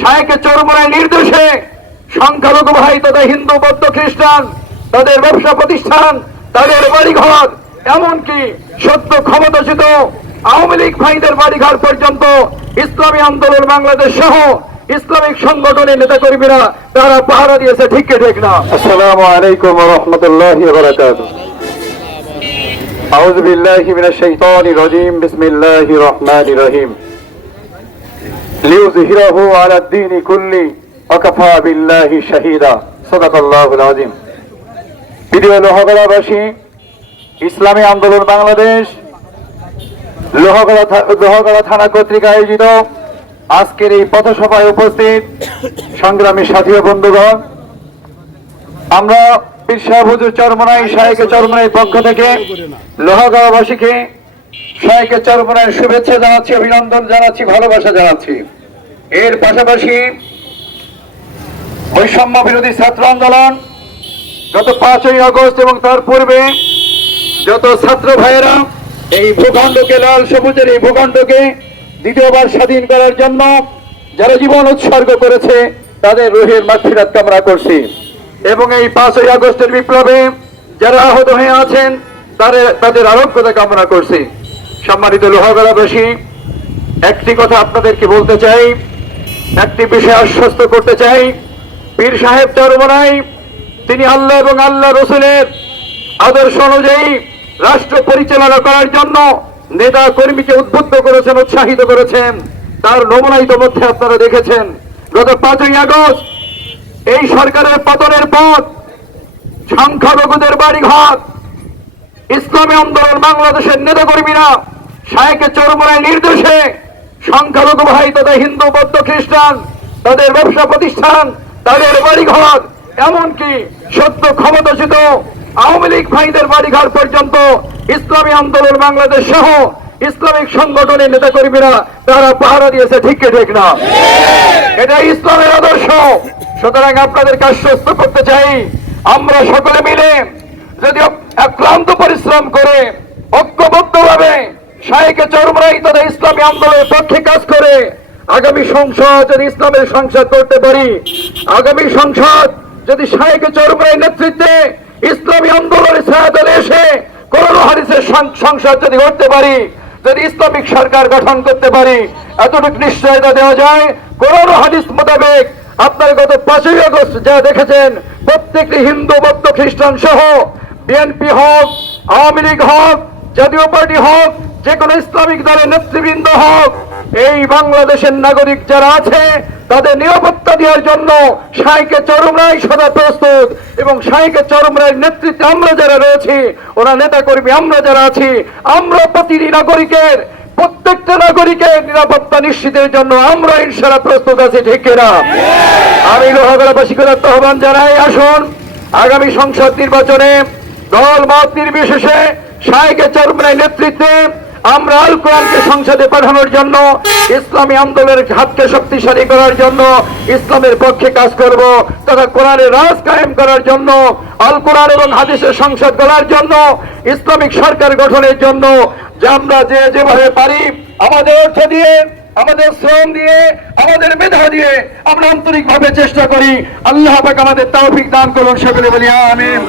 শায়েকে চরমনায় নির্দেশে সংখ্যালঘু ভাই তথা হিন্দু বৌদ্ধ খ্রিস্টান তাদের ব্যবসা প্রতিষ্ঠান, তাদের বাড়িঘর, এমনকি সদ্য ক্ষমতাচ্যুত আওয়ামী লীগ ভাইদের বাড়িঘর পর্যন্ত ইসলামী আন্দোলন বাংলাদেশ সহ ইসলামিক সংগঠনের নেতাকর্মীরা তারা পাহারা দিয়েছে। ঠিক ঠিক না? আসসালামু আলাইকুম ওয়া রাহমাতুল্লাহি ওয়া বারাকাতুহু। আউযু বিল্লাহি মিনাশ শাইতানির রাজীম। বিসমিল্লাহির রহমানির রহিম। লিইয়ুযহিরাহু আলাদ দীনি কুল্লি ওয়া কাফা বিল্লাহি শাহীদা। সাদাকাল্লাহুল আযীম। প্রিয় লোহাগড়াবাসী, ইসলামী আন্দোলন বাংলাদেশ লোহাগড়া থানা কর্তৃক আয়োজিত আজকের এই পথসভায় উপস্থিত সংগ্রামী সাথী ও বন্ধুগণ, আমরা পীর সাহেব হুজুর চরমনাই শায়েকে চরমনাইর পক্ষ থেকে লোহাগড়াবাসীকে শায়েকে চরমনাইয়ের শুভেচ্ছা জানাচ্ছি, অভিনন্দন জানাচ্ছি, ভালোবাসা জানাচ্ছি। এর পাশাপাশি বৈষম্য বিরোধী ছাত্র আন্দোলন গত 5ই আগস্ট এবং তার পূর্বে যত ছাত্র ভাইয়েরা এই ভূখণ্ডকে, লাল সবুজের এই ভূখণ্ডকে দ্বিতীয়বার স্বাধীন করার জন্য যারা জীবন উৎসর্গ করেছে তাদের রুহের মাগফিরাত কামনা করছি এবং এই 5ই আগস্টের বিপ্লবে যারা আহত হয়ে আছেন তাদের আরোগ্যতা কামনা করছি। সম্মানিত লোহাগড়াবাসী, একটি কথা আপনাদেরকে বলতে চাই, একটি বিষয়ে আশ্বস্ত করতে চাই। পীর সাহেব চরমনাই তিনি আল্লাহ এবং আল্লাহ রসুলের আদর্শ অনুযায়ী রাষ্ট্র পরিচালনা করার জন্য নেতা কর্মীকে উদ্বুদ্ধ করেছেন, উৎসাহিত করেছেন। তার নমুনা ইতিমধ্যে আপনারা দেখেছেন। গত 5ই আগস্ট এই সরকারের পতনের পর সংখ্যালঘুদের বাড়িঘর ইসলামী আন্দোলন বাংলাদেশের নেতা কর্মীরা শায়েকে চরমনায় নির্দেশে সংখ্যালঘু ভাই তথা হিন্দু বৌদ্ধ খ্রিস্টান তাদের ব্যবসা প্রতিষ্ঠান, তাদের বাড়িঘর, এমনকি সদ্য ক্ষমতাচ্যুত আওয়ামী লীগ ভাইদের বাড়িঘর পর্যন্ত ইসলামী আন্দোলন বাংলাদেশ সহ ইসলামিক সংগঠনের নেতাকর্মীরা তারা পাহারা দিয়েছে। ঠিক ঠিক না? এটা ইসলামের আদর্শ। সুতরাং আপনাদেরকে আশ্বস্ত করতে চাই, আমরা সকলে মিলে যদি অক্লান্ত পরিশ্রম করে ঐক্যবদ্ধভাবে শায়েকে চরমনাই তথা ইসলামী আন্দোলনের পক্ষে কাজ করে আগামী সংসদ যদি ইসলামের সংসদ করতে পারি, আগামী সংসদ যদি শায়েকে চরমনাই নেতৃত্বে ইসলামী আন্দোলনের ছায়াতলে এসে কোরআন হাদিসের সংসদ যদি করতে পারি, যদি ইসলামিক সরকার গঠন করতে পারি, এতটুকু নিশ্চয়তা দেওয়া যায় কোরআন হাদিস মোতাবেক আপনারা গত 5ই আগস্ট যা দেখেছেন প্রত্যেকটি হিন্দু বৌদ্ধ খ্রিস্টান সহ বিএনপি হোক, আওয়ামী লীগ হোক, জাতীয় পার্টি হোক, যে কোনো ইসলামিক দলের নেতৃবৃন্দ হোক, এই বাংলাদেশের নাগরিক যারা আছে তাদের নিরাপত্তা দেওয়ার জন্য শায়েকে চরমনাই সদা প্রস্তুত এবং শায়েকে চরমনাইয়ের নেতৃত্বে আমরা যারা রয়েছি, ওরা নেতা কর্মী আমরা যারা আছি, আমরা প্রতিটি নাগরিকের, প্রত্যেকটা নাগরিকের নিরাপত্তা নিশ্চিতের জন্য আমরা ইনশাআল্লাহ প্রস্তুত আছি। ঠিক কিনা? আমি লোহাগড়াবাসীকে আহ্বান জানাই, আসুন আগামী সংসদ নির্বাচনে দল মত নির্বিশেষে শায়েকে চরমনাই নেতৃত্বে আমরা আল কোরআনকে সংসদে পাঠানোর জন্য, ইসলামী আন্দোলনের হাতকে শক্তিশালী করার জন্য, ইসলামের পক্ষে কাজ করব তথা কোরআনের রাজ কায়েম করার জন্য, আল কোরআন এবং হাদিসের সংসদ গড়ার জন্য, ইসলামিক সরকার গঠনের জন্য যে আমরা যেভাবে পারি আমাদের অর্থ দিয়ে, আমাদের শ্রম দিয়ে, আমাদের মেধা দিয়ে আমরা আন্তরিকভাবে চেষ্টা করি। আল্লাহ পাক আমাদের তৌফিক দান করুন। সকলে বলি আমিন।